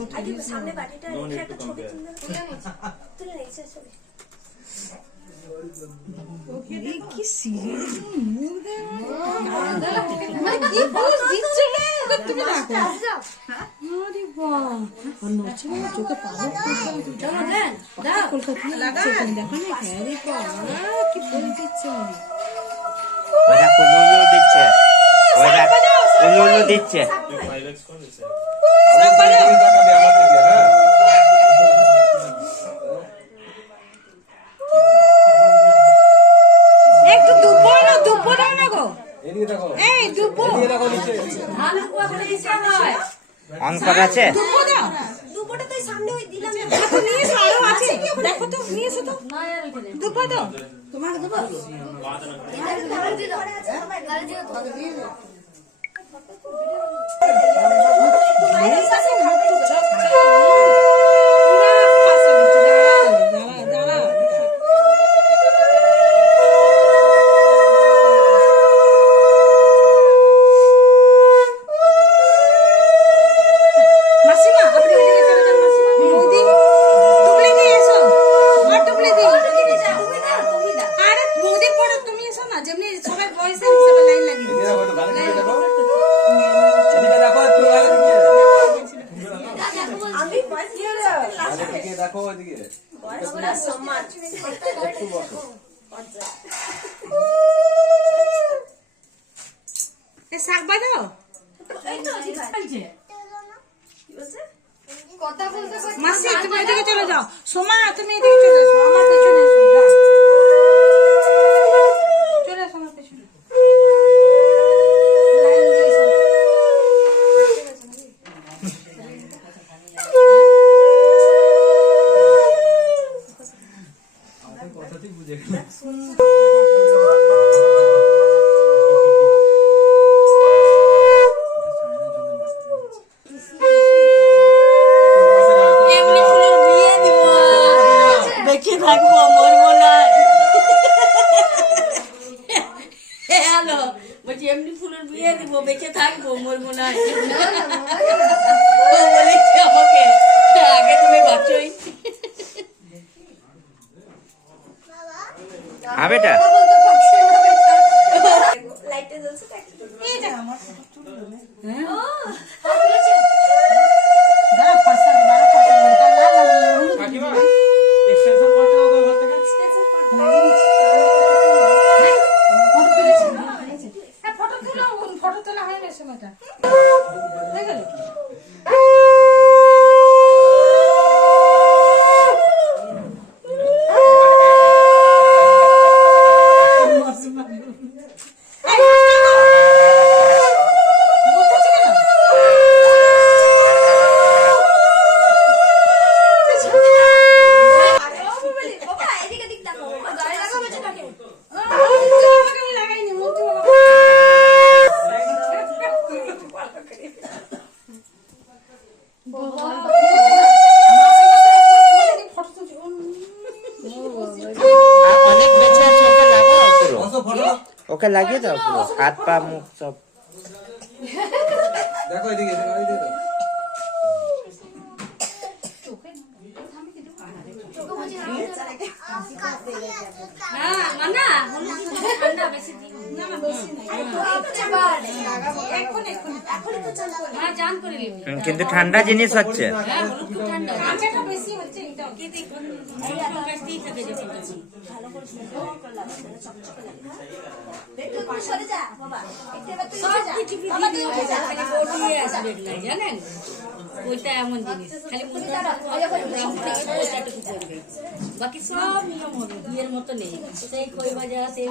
সামনে বাটিটা রেখে একটা ছবি তুলে নিয়েছে ছবি। কি সিরিয়াস মুড দেয় মানে কি পোজ দিচ্ছে রে তুমি দেখো আরে বাহ আর নচ্ছে না চোখে পাওয়া চলো দেন দাও কলকাতা লাগছে তুমি দেখো না আরে বাহ কি পোজ দিচ্ছে ওরা কোলুলু দিচ্ছে ওরা কোলুলু দিচ্ছে একটু দুপো না গো এই দুপো আমি কোয়া করে দিতে হয় অঙ্কর আছে দুপুরটা তো সামনে ওই দিলাম তো নিয়ে আরো আছে দেখো তো নিয়ে এসো তো দুপো দাও তোমাকে দেবো শাক বাজাও মাসি তুমি এদিকে চলে যাও সোমা তুমি এদিকে চলে এসো আমার পেছনে এসো চলে এসো আমার পেছনে বেঁচে থাকবো মরবো না হ্যালো বলছি এমনি ফুলের বিয়ে দিব বেঁচে থাকবো মরবো না বলেছি আমাকে আগে তুমি বাঁচোই বেটা লাইটটা জ্বলছে এই যে আমার ফটো তোলা হয় না সময়টা দেখলে অনেক বেঁচে আছে ওকে লাগাও পুরো ওকে লাগিয়ে দাও পুরো হাত পা মুখ সব দেখো এদিকে ঠান্ডা বেশি চান করে কিন্তু ঠান্ডা জিনিস হচ্ছে জানেন ওইটা এমন জিনিস খালি বাকি সব নিয়ম হবে বিয়ের মতো নেই সেই খই ভাজা সেই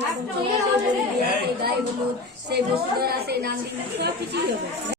গায়ে হলুদ সেই বসুন্ধরা সেই নান্দিনী সব কিছুই হবে।